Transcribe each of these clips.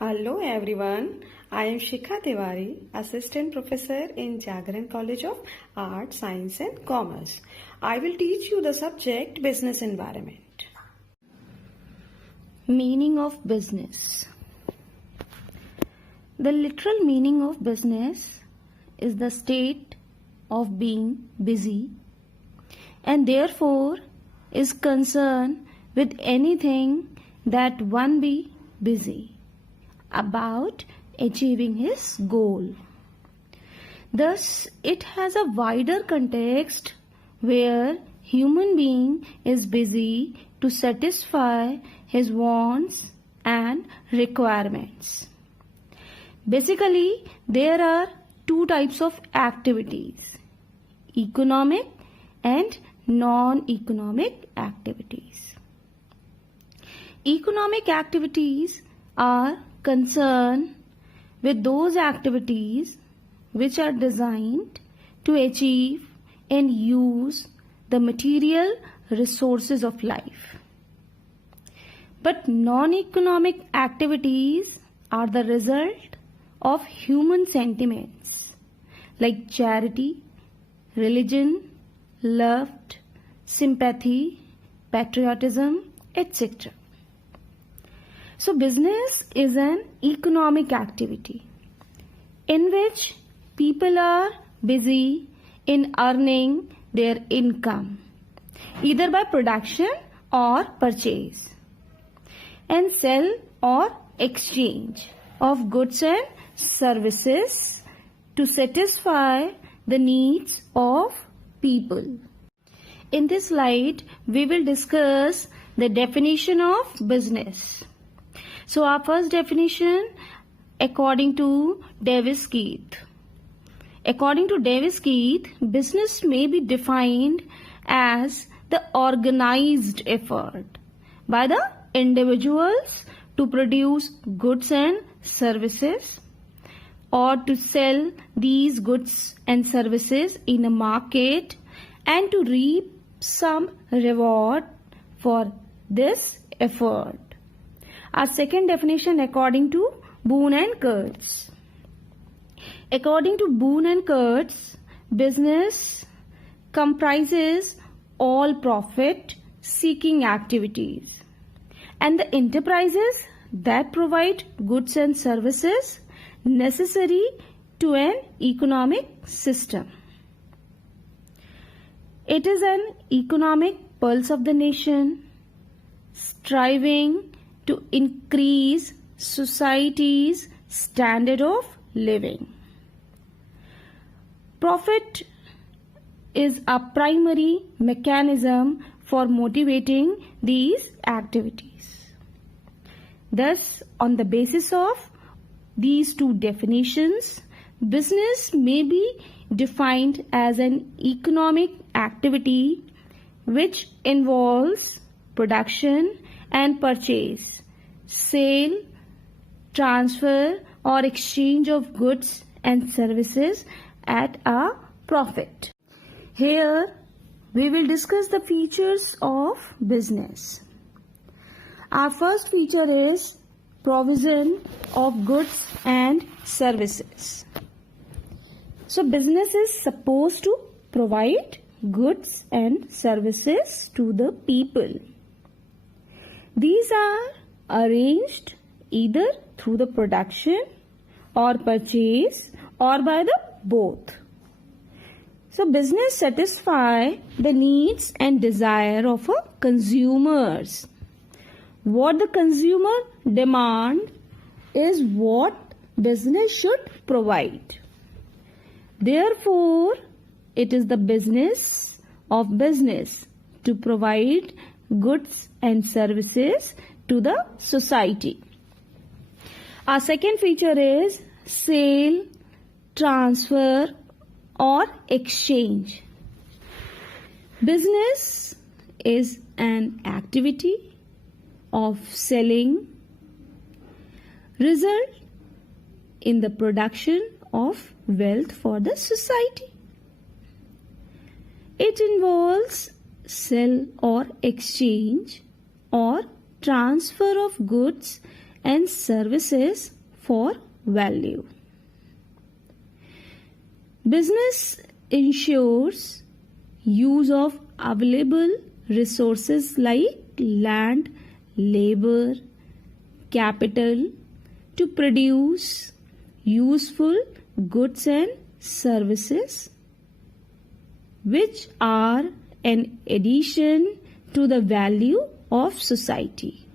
Hello everyone, I am Shikha Tiwari, Assistant Professor in Jagran College of Art, Science and Commerce. I will teach you the subject Business Environment. Meaning of business. The literal meaning of business is the state of being busy and therefore is concerned with anything that one be busy about achieving his goal. Thus, it has a wider context where human being is busy to satisfy his wants and requirements. Basically, there are two types of activities: economic and non-economic activities. Economic activities are concerned with those activities which are designed to achieve and use the material resources of life. But non-economic activities are the result of human sentiments like charity, religion, love, sympathy, patriotism, etc. So business is an economic activity in which people are busy in earning their income either by production or purchase and sell or exchange of goods and services to satisfy the needs of people. In this slide, we will discuss the definition of business. So our first definition according to Davis Keith. According to Davis Keith, business may be defined as the organized effort by the individuals to produce goods and services or to sell these goods and services in a market and to reap some reward for this effort. Our second definition according to Boone and Kurtz. According to Boone and Kurtz, business comprises all profit-seeking activities and the enterprises that provide goods and services necessary to an economic system. It is an economic pulse of the nation, striving to increase society's standard of living. Profit is a primary mechanism for motivating these activities. Thus, on the basis of these two definitions, business may be defined as an economic activity which involves production and purchase, sale, transfer or exchange of goods and services at a profit. Here we will discuss the features of business. Our first feature is provision of goods and services. So business is supposed to provide goods and services to the people. These are arranged either through the production or purchase or by the both. So business satisfy the needs and desire of a consumers. What the consumer demand is what business should provide. Therefore, it is the business of business to provide goods and services to the society. Our second feature is sale, transfer or exchange. Business is an activity of selling, result in the production of wealth for the society. It involves sell or exchange or transfer of goods and services for value. Business ensures use of available resources like land, labor, capital to produce useful goods and services which are an addition to the value of society.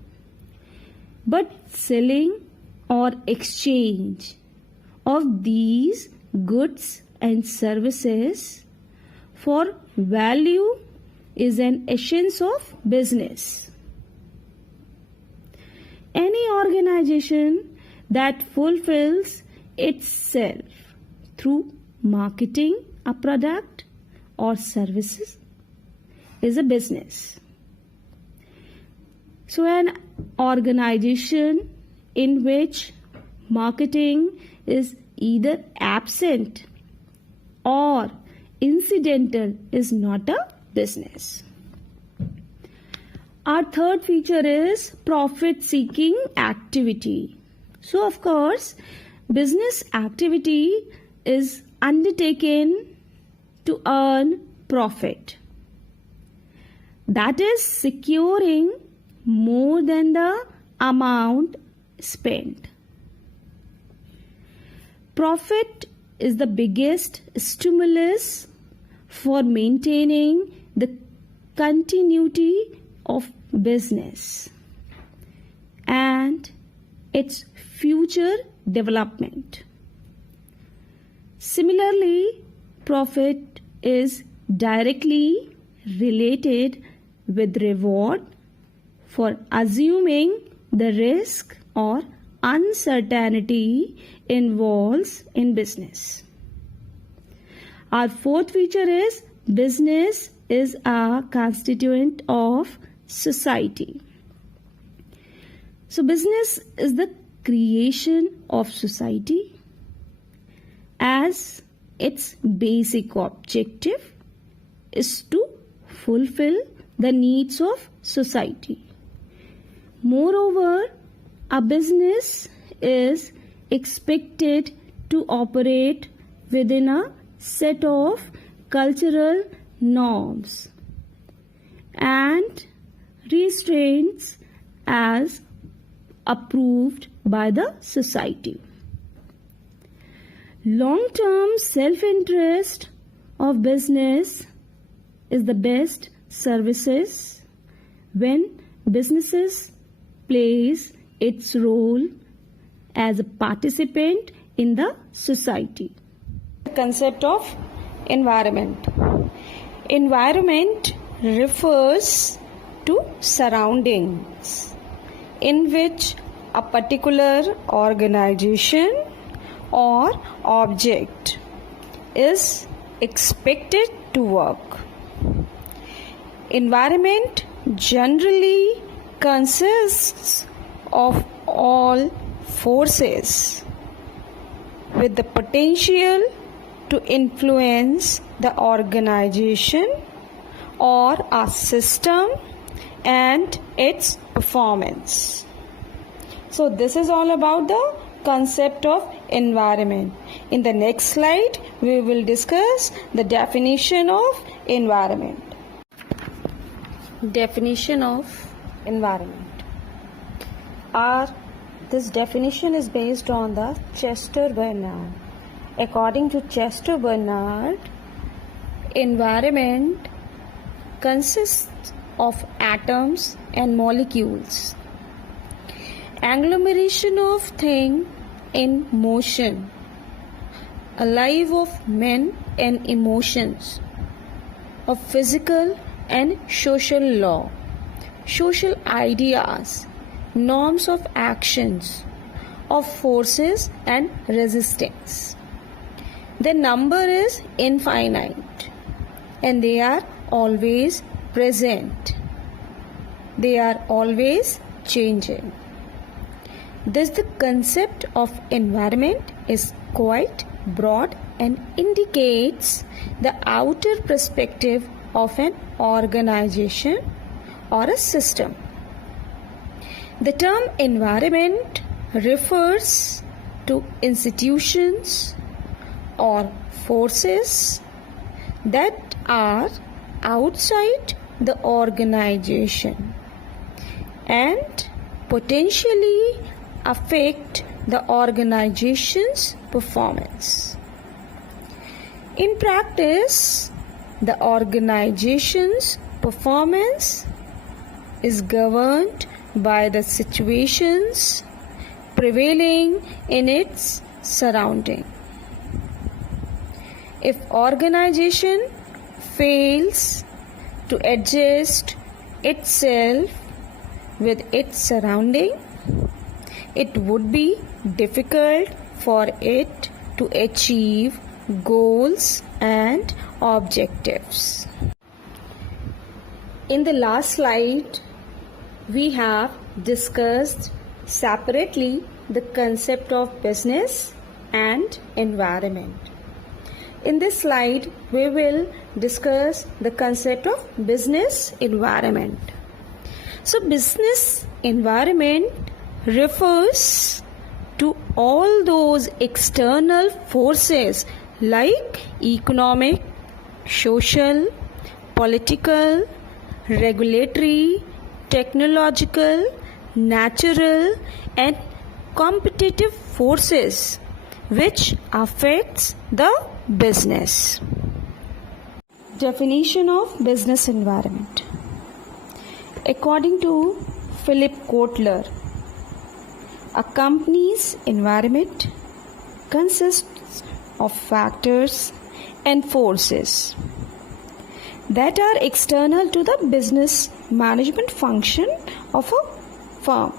But selling or exchange of these goods and services for value is an essence of business. Any organization that fulfills itself through marketing a product or services is a business. So an organization in which marketing is either absent or incidental is not a business. Our third feature is profit-seeking activity. So, of course, business activity is undertaken to earn profit. That is securing more than the amount spent. Profit is the biggest stimulus for maintaining the continuity of business and its future development. Similarly, profit is directly related with reward for assuming the risk or uncertainty involves in business. Our fourth feature is business is a constituent of society. So business is the creation of society as its basic objective is to fulfill the needs of society. Moreover, a business is expected to operate within a set of cultural norms and restraints as approved by the society. Long-term self-interest of business is the best services when businesses plays its role as a participant in the society. The concept of environment. Environment refers to surroundings in which a particular organization or object is expected to work. Environment generally consists of all forces with the potential to influence the organization or a system and its performance. So this is all about the concept of environment. In the next slide, we will discuss the definition of environment. Definition of environment. This definition is based on the Chester Bernard. According to Chester Bernard, environment consists of atoms and molecules, agglomeration of things in motion, alive of men and emotions, of physical and social law, social ideas, norms of actions, of forces and resistance. The number is infinite and they are always present. They are always changing. Thus, the concept of environment is quite broad and indicates the outer perspective of an organization or a system. The term environment refers to institutions or forces that are outside the organization and potentially affect the organization's performance. In practice, the organization's performance is governed by the situations prevailing in its surrounding. If organization fails to adjust itself with its surrounding, it would be difficult for it to achieve goals and objectives. In the last slide, we have discussed separately the concept of business and environment. In this slide, we will discuss the concept of business environment. So, business environment refers to all those external forces like economic, social, political, regulatory, technological, natural and competitive forces which affects the business. Definition of business environment. According to Philip Kotler, a company's environment consists of factors and forces that are external to the business management function of a firm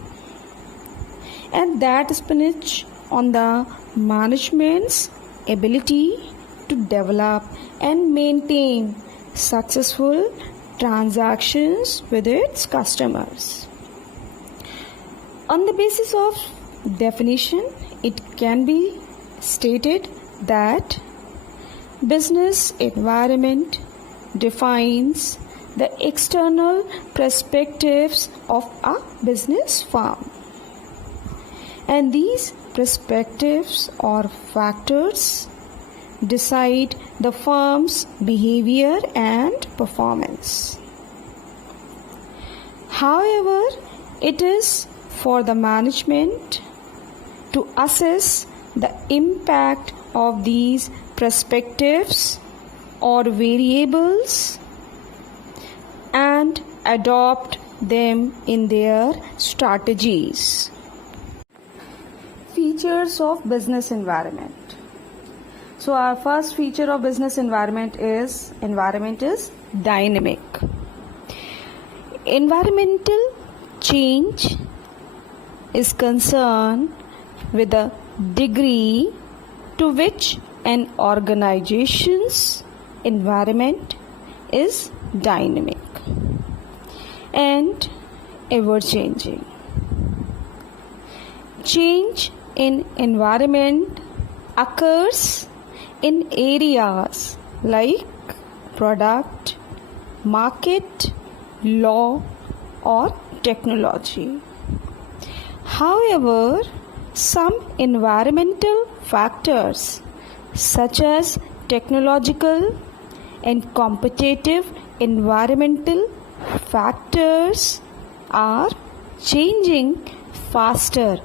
and that depends on the management's ability to develop and maintain successful transactions with its customers. On the basis of definition, it can be stated that business environment defines the external perspectives of a business firm. And these perspectives or factors decide the firm's behavior and performance. However, it is for the management to assess the impact of these perspectives or variables and adopt them in their strategies. Features of business environment. So our first feature of business environment is dynamic. Environmental change is concerned with the degree to which an organization's environment is dynamic and ever changing. Change in environment occurs in areas like product, market, law or technology. However, some environmental factors such as technological and competitive environmental factors are changing faster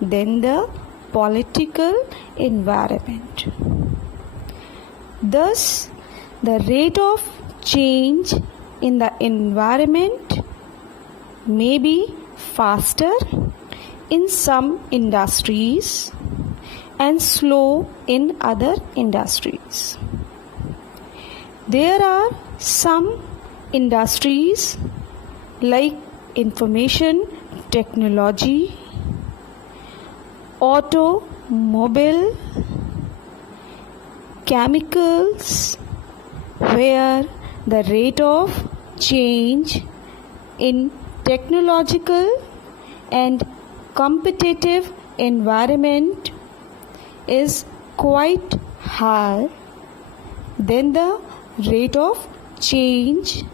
than the political environment. Thus, the rate of change in the environment may be faster in some industries and slow in other industries. There are some industries like information technology, automobile, chemicals, where the rate of change in technological and competitive environment is quite high than the rate of change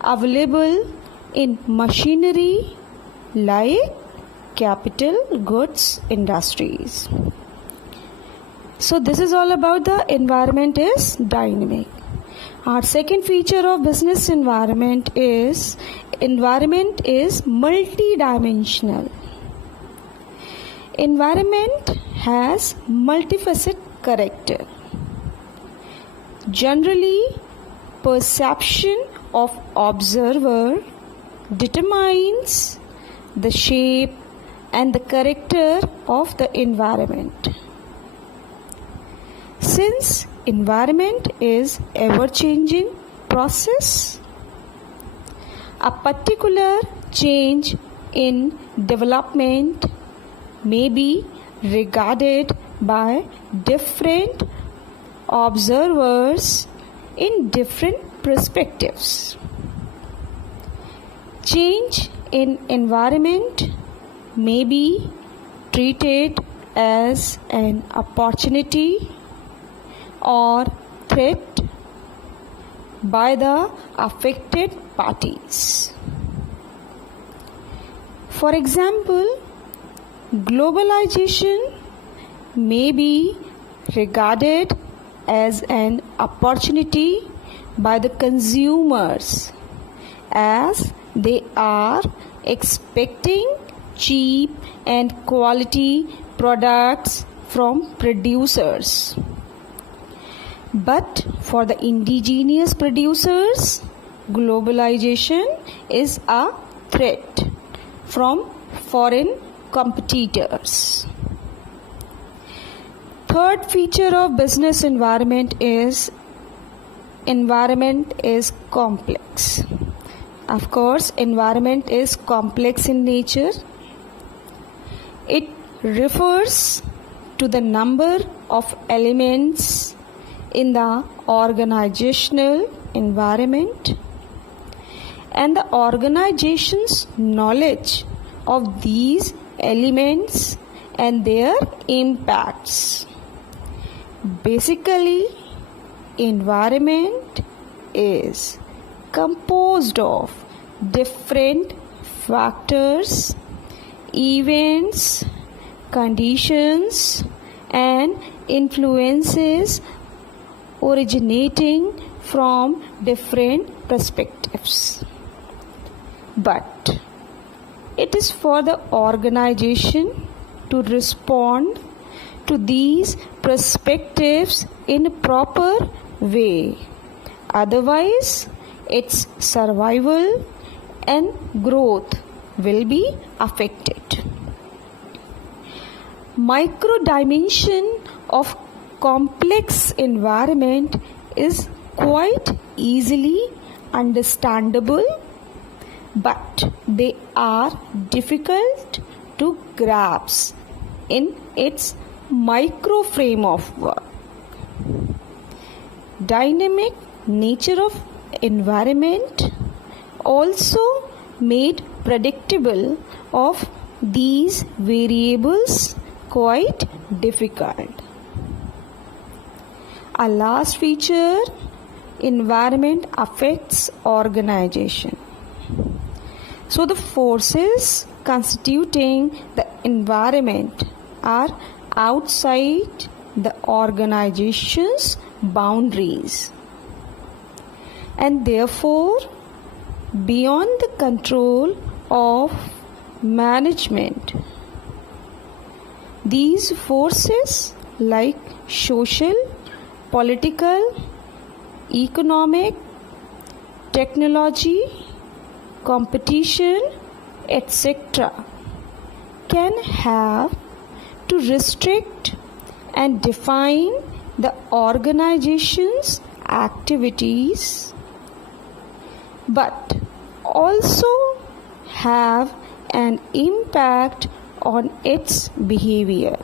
available in machinery like capital goods industries. So this is all about the environment is dynamic. Our second feature of business environment is multidimensional. Environment has multifaceted character. Generally, perception of observer determines the shape and the character of the environment. Since environment is ever-changing process, a particular change in development may be regarded by different observers in different perspectives. Change in environment may be treated as an opportunity or threat by the affected parties. For example, globalization may be regarded as an opportunity by the consumers as they are expecting cheap and quality products from producers. But for the indigenous producers, globalization is a threat from foreign competitors. Third feature of business environment is complex. Of course, environment is complex in nature. It refers to the number of elements in the organizational environment and the organization's knowledge of these elements and their impacts. Basically, environment is composed of different factors, events, conditions, and influences originating from different perspectives. But it is for the organization to respond to these perspectives in a proper way. Otherwise, its survival and growth will be affected. Micro-dimension of complex environment is quite easily understandable, but they are difficult to grasp in its micro frame of work. Dynamic nature of environment also made predictable of these variables quite difficult. Our last feature, environment affects organization. So the forces constituting the environment are outside the organization's boundaries and therefore beyond the control of management. These forces like social, political, economic, technology, competition, etc. can have to restrict and define the organization's activities, but also have an impact on its behavior.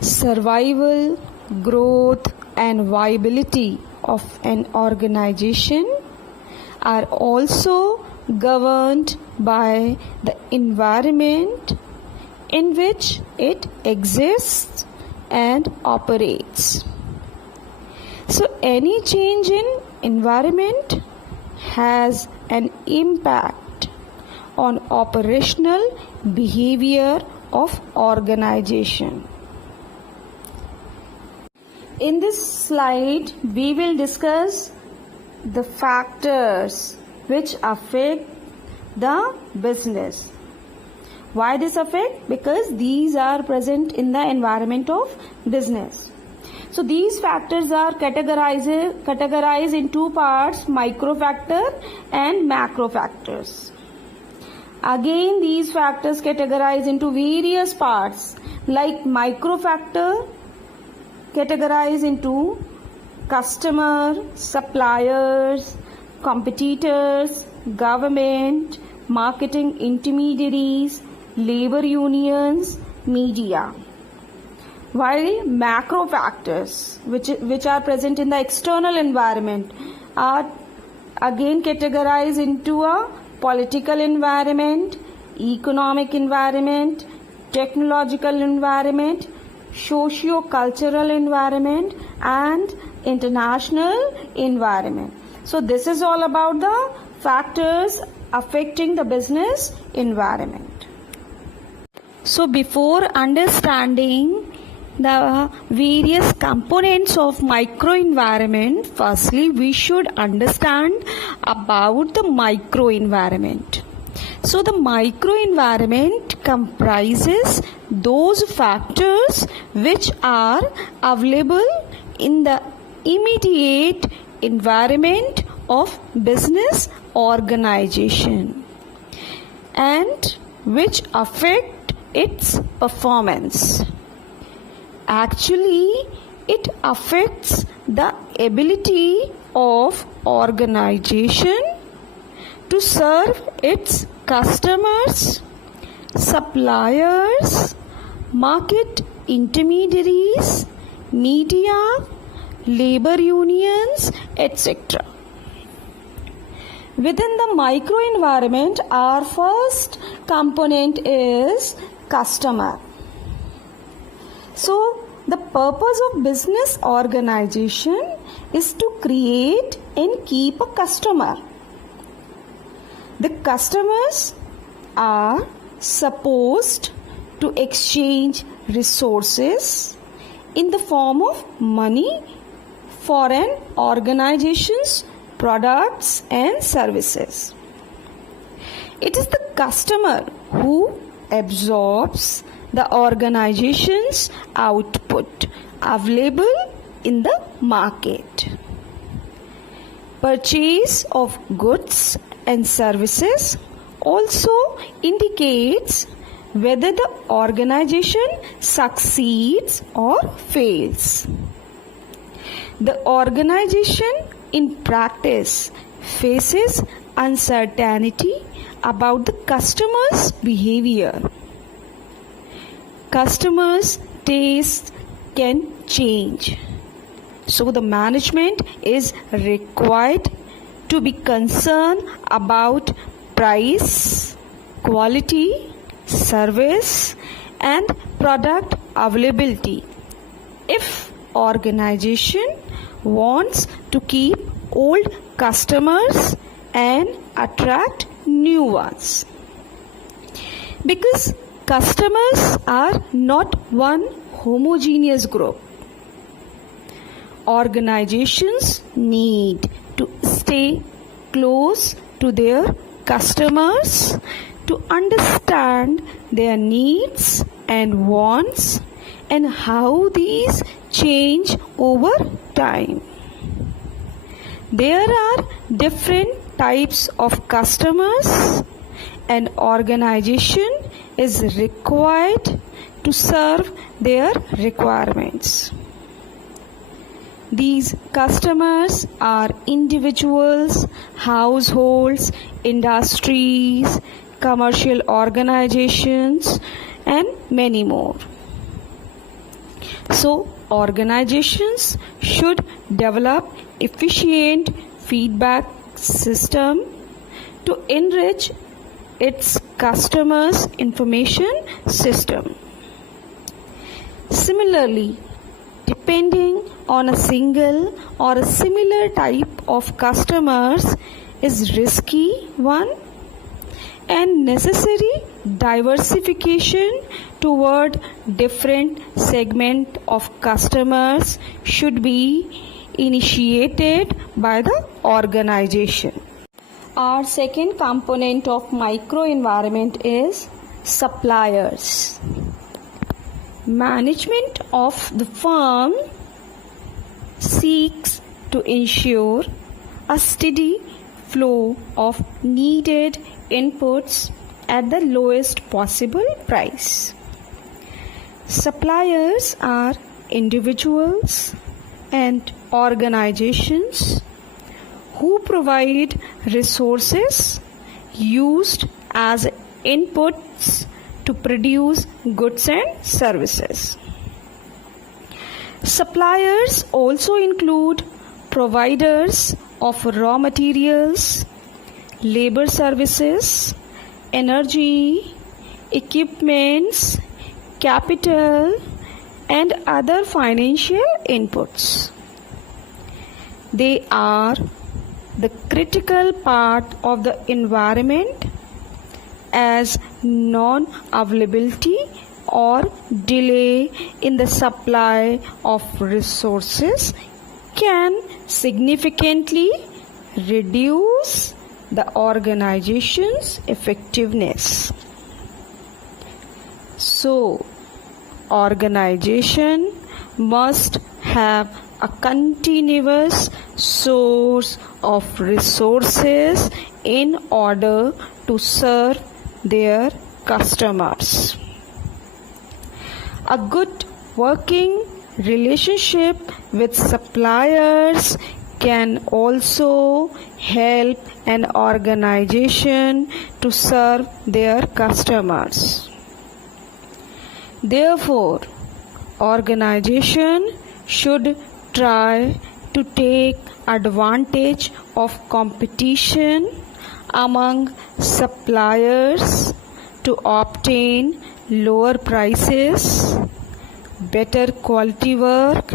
Survival, growth, and viability of an organization are also governed by the environment in which it exists and operates. So any change in environment has an impact on operational behavior of organization. In this slide, we will discuss the factors which affect the business. Why this affect? Because these are present in the environment of business. So these factors are categorized in two parts, micro factor and macro factors. Again, these factors categorize into various parts, like micro factor categorize into customer, suppliers, competitors, government, marketing intermediaries, labor unions, media. While macro factors, which are present in the external environment, are again categorized into a political environment, economic environment, technological environment, socio-cultural environment, and international environment. So this is all about the factors affecting the business environment. So before understanding the various components of microenvironment, firstly we should understand about the microenvironment. So the microenvironment comprises those factors which are available in the immediate environment of business organization and which affect its performance. Actually, it affects the ability of organization to serve its customers, suppliers, market intermediaries, media, labor unions, etc. Within the microenvironment, our first component is customer. So, the purpose of business organization is to create and keep a customer. The customers are supposed to exchange resources in the form of money for an organization's products and services. It is the customer who absorbs the organization's output available in the market. Purchase of goods and services also indicates whether the organization succeeds or fails. The organization in practice faces uncertainty about the customer's behavior. Customers' tastes can change. So the management is required to be concerned about price, quality, service and product availability. If organization wants to keep old customers and attract new ones. Because customers are not one homogeneous group. Organizations need to stay close to their customers to understand their needs and wants and how these change over time. There are different types of customers. An organization is required to serve their requirements. These customers are individuals, households, industries, commercial organizations, and many more. So, organizations should develop efficient feedback system to enrich its customers' information system. Similarly, depending on a single or a similar type of customers is risky one and necessary diversification toward different segment of customers should be initiated by the organization. Our second component of microenvironment is suppliers. Management of the firm seeks to ensure a steady flow of needed inputs at the lowest possible price. Suppliers are individuals and organizations who provide resources used as inputs to produce goods and services. Suppliers also include providers of raw materials, labor services, energy, equipments, capital, and other financial inputs. They are the critical part of the environment, as non-availability or delay in the supply of resources can significantly reduce the organization's effectiveness. So, organization must have a continuous source of resources in order to serve their customers. A good working relationship with suppliers can also help an organization to serve their customers. Therefore, organization should try to take advantage of competition among suppliers to obtain lower prices, better quality work,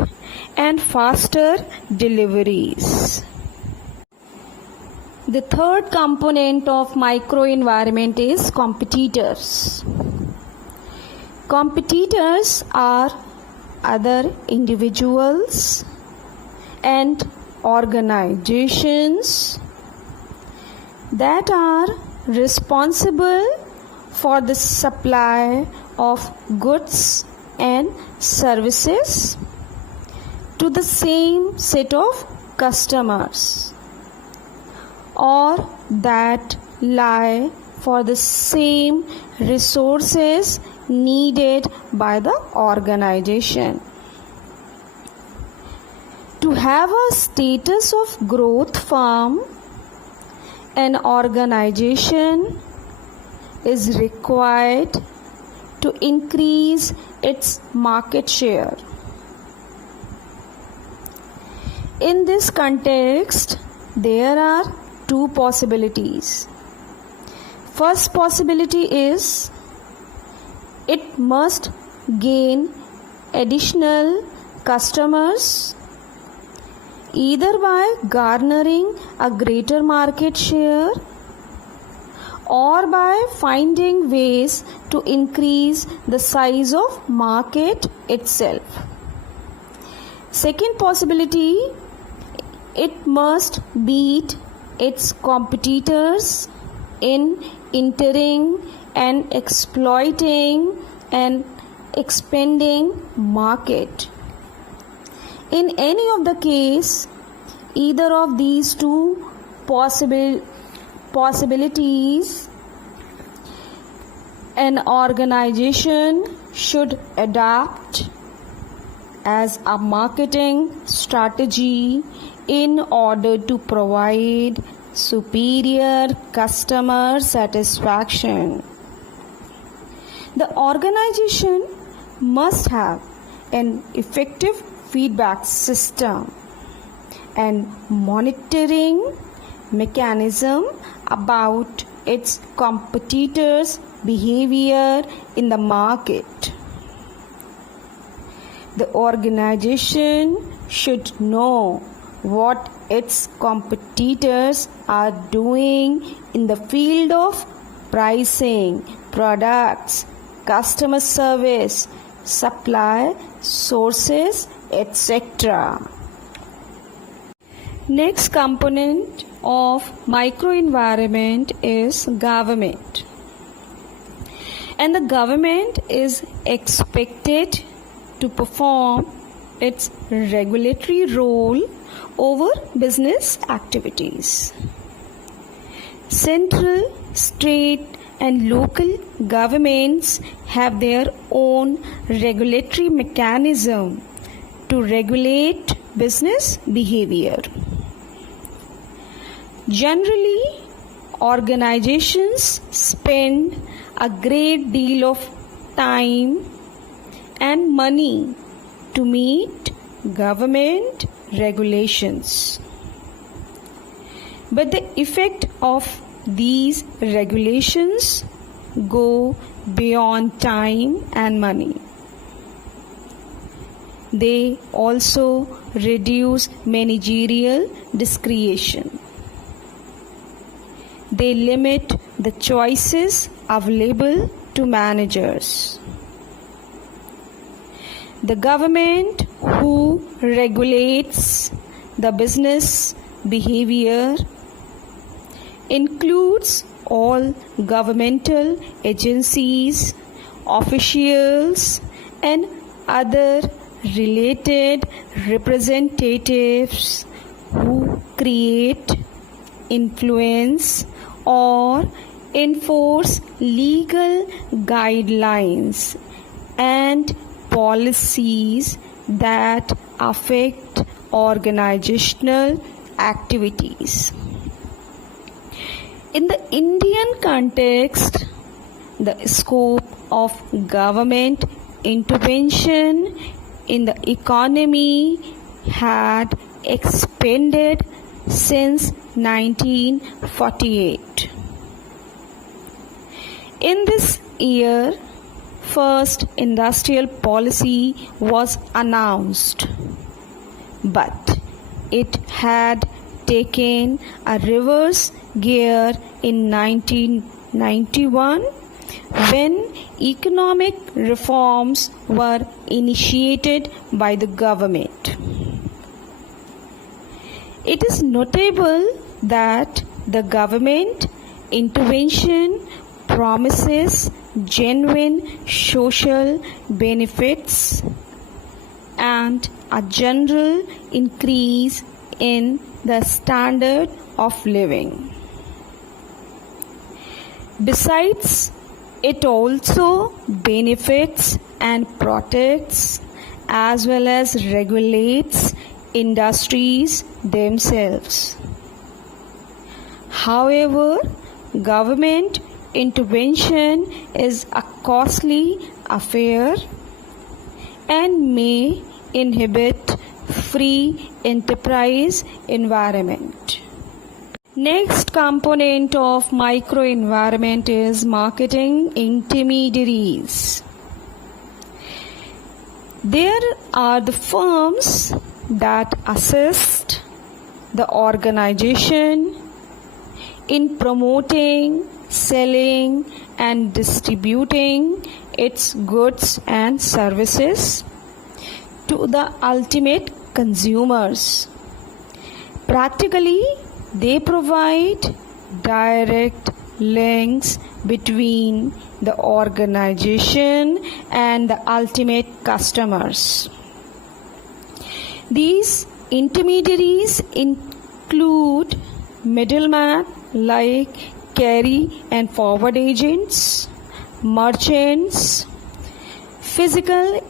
and faster deliveries. The third component of microenvironment is competitors. Competitors are other individuals and organizations that are responsible for the supply of goods and services to the same set of customers, or that lie for the same resources needed by the organization. To have a status of growth firm, an organization is required to increase its market share. In this context, there are two possibilities. First possibility is it must gain additional customers either by garnering a greater market share or by finding ways to increase the size of market itself. Second possibility, it must beat its competitors in entering and exploiting and expanding market. In any of the case, either of these two possibilities, an organization should adapt as a marketing strategy in order to provide superior customer satisfaction. The organization must have an effective feedback system and monitoring mechanism about its competitors' behavior in the market. The organization should know what its competitors are doing in the field of pricing, products, customer service, supply, sources, etc. Next component of microenvironment is government. And the government is expected to perform its regulatory role over business activities. Central, state, and local governments have their own regulatory mechanism to regulate business behavior. Generally, organizations spend a great deal of time and money to meet government regulations. But the effect of these regulations go beyond time and money. They also reduce managerial discretion. They limit the choices available to managers. The government who regulates the business behavior includes all governmental agencies, officials, and other related representatives who create, influence, or enforce legal guidelines and policies that affect organizational activities. In the Indian context, the scope of government intervention in the economy had expanded since 1948. In this year, first industrial policy was announced, but it had taken a reverse gear in 1991 when economic reforms were initiated by the government. It is notable that the government intervention promises genuine social benefits and a general increase in the standard of living. Besides, it also benefits and protects as well as regulates industries themselves. However, government intervention is a costly affair and may inhibit free enterprise environment. Next component of microenvironment is marketing intermediaries. There are the firms that assist the organization in promoting, selling, and distributing its goods and services to the ultimate consumers. Practically, they provide direct links between the organization and the ultimate customers. These intermediaries include middlemen like carry and forward agents, merchants, physical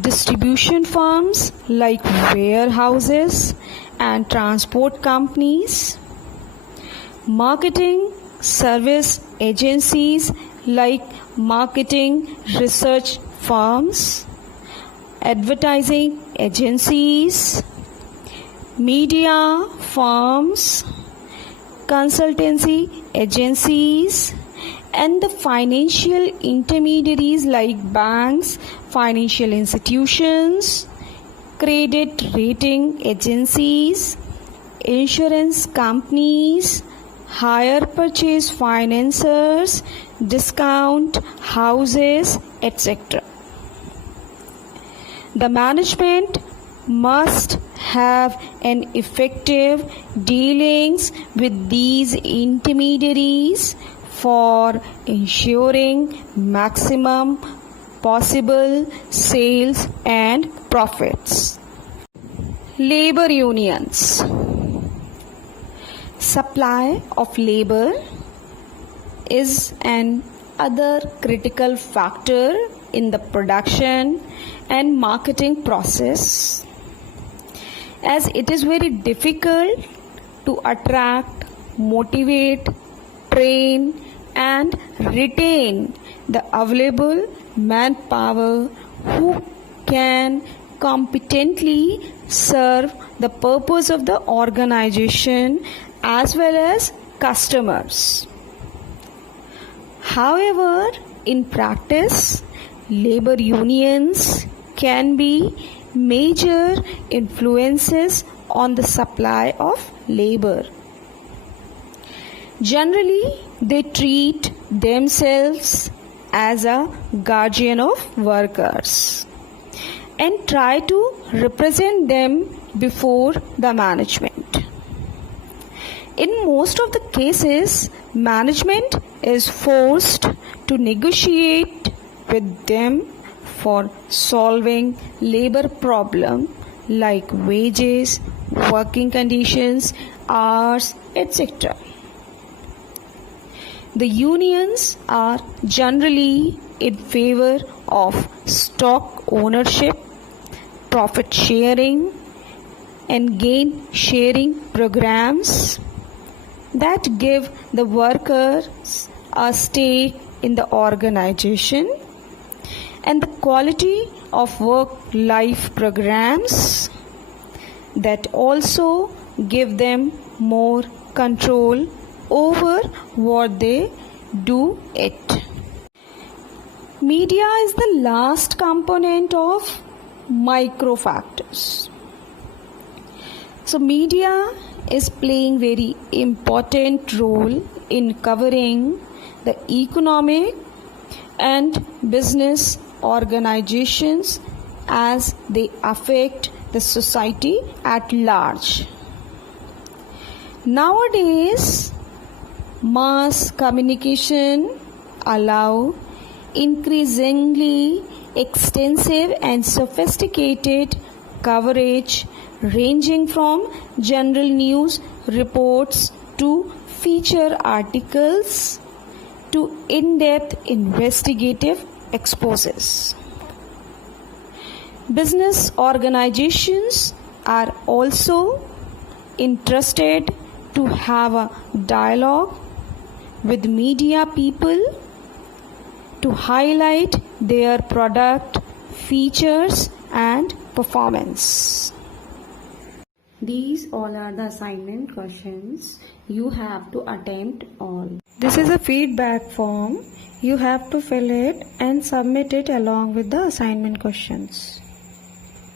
distribution firms like warehouses and transport companies, marketing service agencies like marketing research firms, advertising agencies, media firms, consultancy agencies, and the financial intermediaries like banks, financial institutions, credit rating agencies, insurance companies, hire purchase financiers, discount houses, etc. The management must have an effective dealings with these intermediaries for ensuring maximum possible sales and profits. Labor unions. Supply of labor is an other critical factor in the production and marketing process, as it is very difficult to attract, motivate, train and retain the available manpower who can competently serve the purpose of the organization as well as customers. However, in practice, labor unions can be major influences on the supply of labor. Generally, they treat themselves as a guardian of workers and try to represent them before the management. In most of the cases, management is forced to negotiate with them for solving labor problem like wages, working conditions, hours, etc. The unions are generally in favor of stock ownership, profit sharing, and gain sharing programs that give the workers a stake in the organization, and the quality of work-life programs that also give them more control over what they do it. Media is the last component of micro factors. So media is playing very important role in covering the economic and business organizations as they affect the society at large. Nowadays, mass communication allow increasingly extensive and sophisticated coverage ranging from general news reports to feature articles to in-depth investigative exposes. Business organizations are also interested to have a dialogue with media people to highlight their product features and performance. These all are the assignment questions. You have to attempt all. This is a feedback form. You have to fill it and submit it along with the assignment questions.